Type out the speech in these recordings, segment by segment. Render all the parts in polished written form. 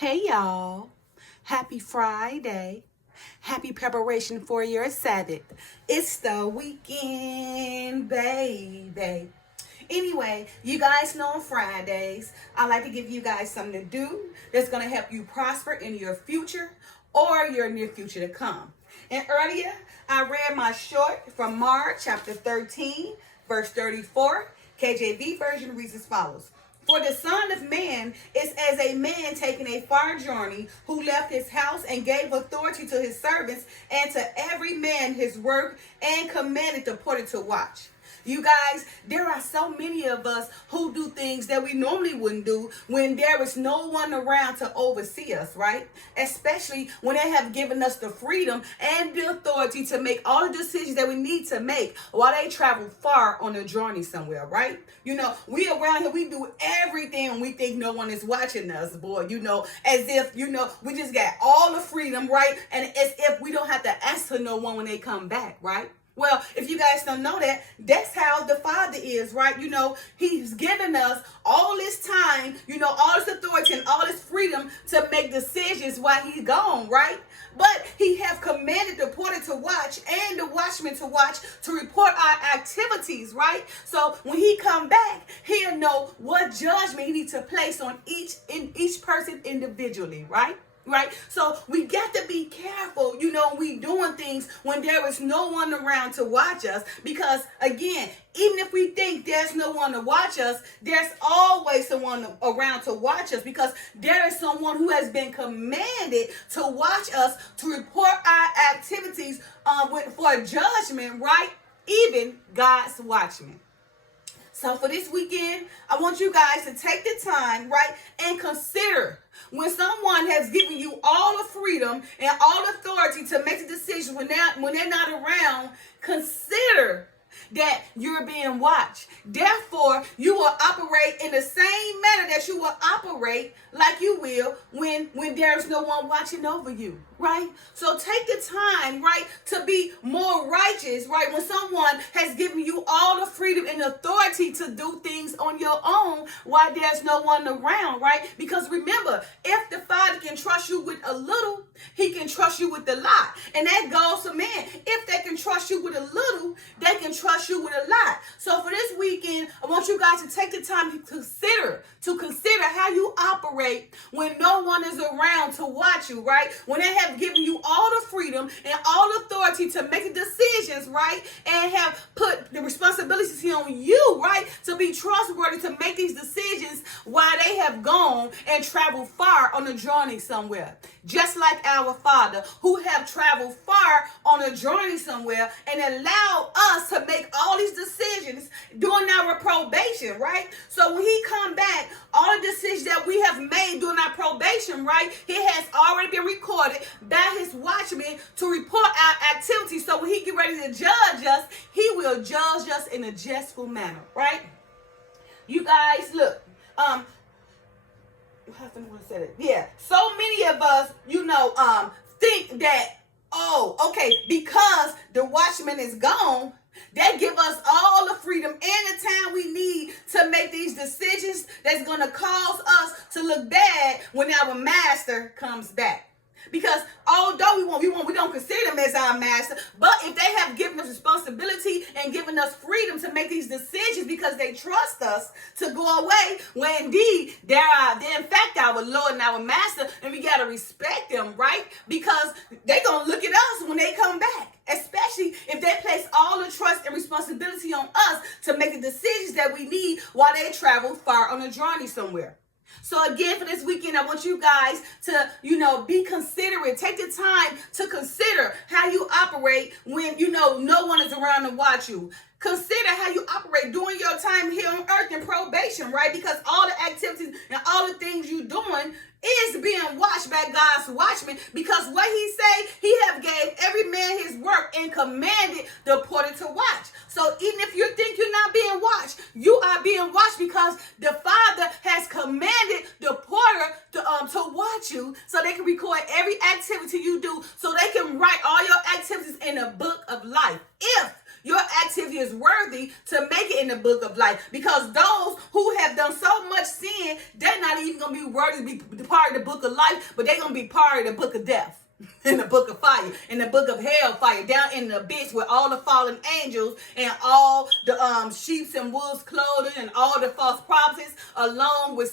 Hey y'all, happy Friday. Happy preparation for your Sabbath. It's the weekend, baby. Anyway, you guys know on Fridays, I like to give you guys something to do that's going to help you prosper in your future or your near future to come. And earlier, I read my short from Mark chapter 13, verse 34. KJV version reads as follows. For the Son of Man is as a man taking a far journey, who left his house and gave authority to his servants and to every man his work, and commanded the porter to watch. You guys, there are so many of us who do things that we normally wouldn't do when there is no one around to oversee us, right? Especially when they have given us the freedom and the authority to make all the decisions that we need to make while they travel far on a journey somewhere, right? You know, we around here, we do everything and we think no one is watching us, boy. You know, as if, we just got all the freedom, right? And as if we don't have to ask to no one when they come back, right? Well, if you guys don't know that, that's how the Father is, right? He's given us all this time, all this authority and all this freedom to make decisions while he's gone, right? But he have commanded the porter to watch and the watchman to watch to report our activities, right? So when he come back, he'll know what judgment he needs to place on each person individually, right? Right? So we got to be careful, we doing things when there is no one around to watch us. Because again, even if we think there's no one to watch us, there's always someone around to watch us, because there is someone who has been commanded to watch us, to report our activities for judgment, right? Even God's watchmen. So for this weekend, I want you guys to take the time, right, and consider when someone has given you all the freedom and all the authority to make the decisions when they're not around. Consider that you're being watched. Therefore, you will operate in the same manner that you will operate like you will when there's no one watching over you, right? So take the time, right, to be more righteous, right? When someone has given you all the freedom and authority to do things on your own while there's no one around, right? Because remember, if the Father can trust you with a little, he can trust you with a lot. And that goes to man. If they can trust you with a little, they can trust you with a lot. So for this weekend, I want you guys to take the time to consider how you operate when no one is around to watch you, right? When they have given you all the freedom and all the authority to make the decisions, right? And have put the responsibilities on you, right? To be trustworthy to make these decisions while they have gone and traveled far on a journey somewhere. Just like our Father, who have traveled far on a journey somewhere and allowed us to make all these decisions during our probation, right? So when he come back, all the decisions that we have made during our probation, right, it has already been recorded by his watchmen to report our activities. So when he get ready to judge us, he will judge us in a justful manner, right? You guys, look, yeah, so many of us, think that, because the watchman is gone, that give us all the freedom and the time we need to make these decisions that's going to cause us to look bad when our master comes back. Because although we don't consider them as our master, but if they have given us responsibility and given us freedom to make these decisions because they trust us to go away, when indeed they're in fact our Lord and our master, and we got to respect them, right? Because they're going to look at us when they come back. Especially if they place all the trust and responsibility on us to make the decisions that we need while they travel far on a journey somewhere. So again, for this weekend, I want you guys to, be considerate. Take the time to consider how you operate when, no one is around to watch you. Consider how you operate during your time here on earth in probation, right? Because all the activities and all the things you're doing is being watched by God's watchmen, because what he say, he have gave every man his work and commanded the porter to watch. So even if you think you're not being watched, you are being watched, because the Father has commanded the porter to watch you, so they can record every activity you do, so they can write all your activities in a book of life. If your activity he is worthy to make it in the book of life. Because those who have done so much sin, they're not even going to be worthy to be part of the book of life, but they're going to be part of the book of death. In the book of fire, in the book of hellfire, down in the abyss with all the fallen angels and all the sheep and wolves clothing and all the false prophets along with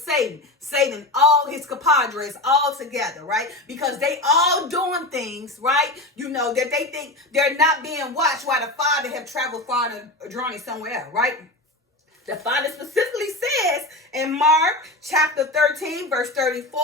Satan, all his compadres all together, right? Because they all doing things, right? You know, that they think they're not being watched while the Father have traveled far on a journey somewhere else, right? The Father specifically says in Mark chapter 13, verse 34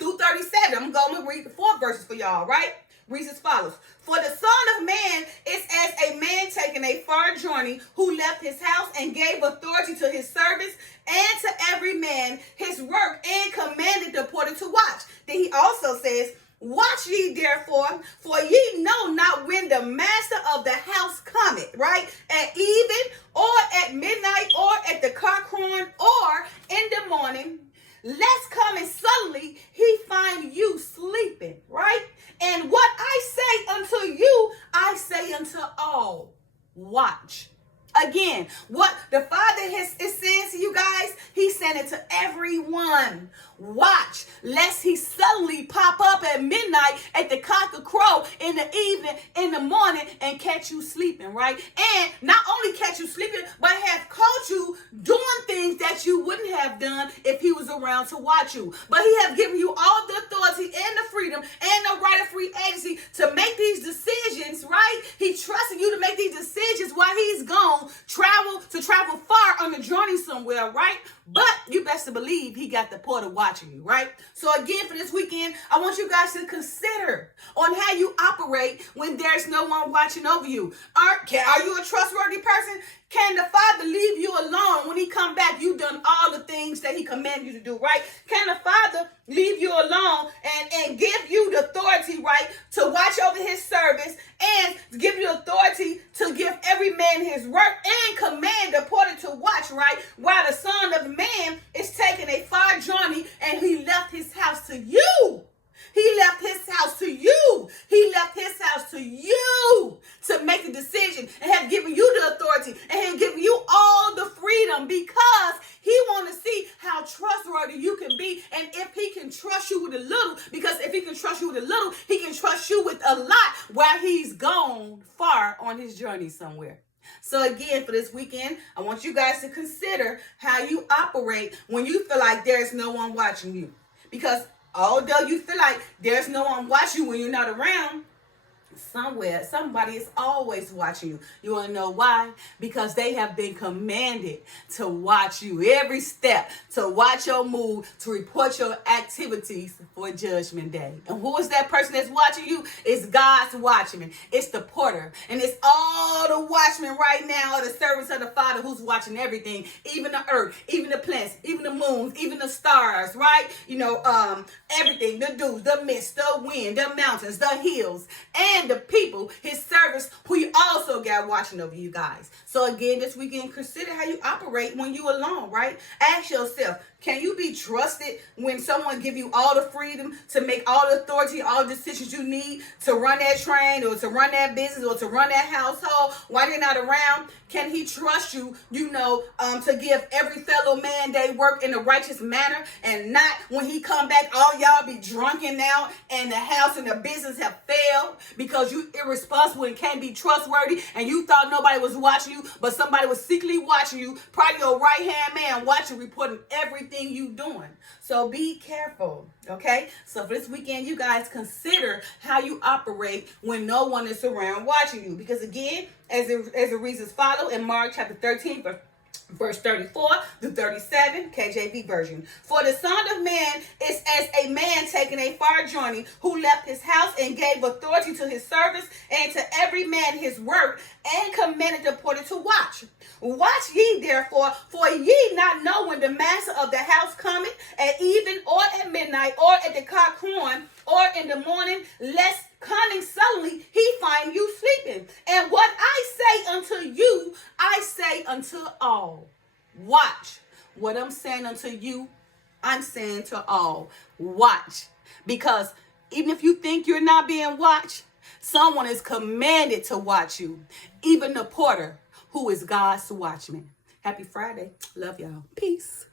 through 37. I'm going to read the 4 verses for y'all, right? Reads as follows. For the Son of Man is as a man taking a far journey who left his house and gave authority to his servants and to every man his work and commanded the porter to watch. Then he also says, watch ye therefore, for ye know not when the master of the house cometh, right? At even, or at midnight, or at the cockcrowing, or in the morning, lest coming suddenly he find you sleeping, right? And what I say unto you, I say unto all, watch. Again, what the Father is saying to you guys, he's saying it to everyone. Watch, lest he suddenly pop up at midnight, at the cock of crow, in the evening, in the morning, and catch you sleeping, right? And not only catch you sleeping, but have caught you doing things that you wouldn't have done if he was around to watch you. But he have given you all the authority and the freedom and the right of free agency to make these decisions, right? He trusted you to make these decisions while he's gone, travel far on a journey somewhere, right? But you best to believe he got the porter watching you, right? So again, for this weekend, I want you guys to consider on how you operate when there's no one watching over you. Are you a trustworthy person? Can the Father leave you alone when he come back? You done all the things that he commanded you to do, right? Can the Father leave you alone and give you the authority, right, to watch over his service and give you authority to give every man his work and command the porter to watch, right? While the Son of Man is taking a far journey and he left his house to you. He left his house to you. He left his house to you to make the decision and have given you the authority and have given you all the freedom because he wants to see how trustworthy you can be and if he can trust you with a little, because if he can trust you with a little, he can trust you with a lot while he's gone far on his journey somewhere. So again, for this weekend, I want you guys to consider how you operate when you feel like there's no one watching you. Because although you feel like there's no one watching you when you're not around, somewhere, somebody is always watching you. You want to know why? Because they have been commanded to watch you every step, to watch your move, to report your activities for Judgment Day. And who is that person that's watching you? It's God's watchman. It's the porter. And it's all the watchmen right now, the servants of the Father who's watching everything, even the earth, even the planets, even the moons, even the stars, right? You know, everything, the dews, the mist, the wind, the mountains, the hills, and the people, his servants, who you also got watching over you guys. So again, this weekend, consider how you operate when you alone, right? Ask yourself, can you be trusted when someone give you all the freedom to make all the authority, all the decisions you need to run that train or to run that business or to run that household while they're not around? Can he trust you, to give every fellow man they work in a righteous manner and not when he come back, all y'all be drunken now and the house and the business have failed because you irresponsible and can't be trustworthy and you thought nobody was watching you, but somebody was secretly watching you, probably your right-hand man watching, reporting everything you doing. So be careful, okay? So for this weekend, you guys consider how you operate when no one is around watching you. Because again, as the reasons follow in Mark chapter 13, verse 34 to 37, KJV version. For the Son of Man is as a man taking a far journey who left his house and gave authority to his servants and to every man his work and commanded the porter to watch. Watch ye therefore, for ye not know when the master of the house cometh, at even or at midnight or at the cock crowing or in the morning, lest coming suddenly he find you sleeping. And what I say unto you, I say unto all. Watch. What I'm saying unto you, I'm saying to all. Watch. Because even if you think you're not being watched, someone is commanded to watch you. Even the porter who is God's watchman. Happy Friday. Love y'all. Peace.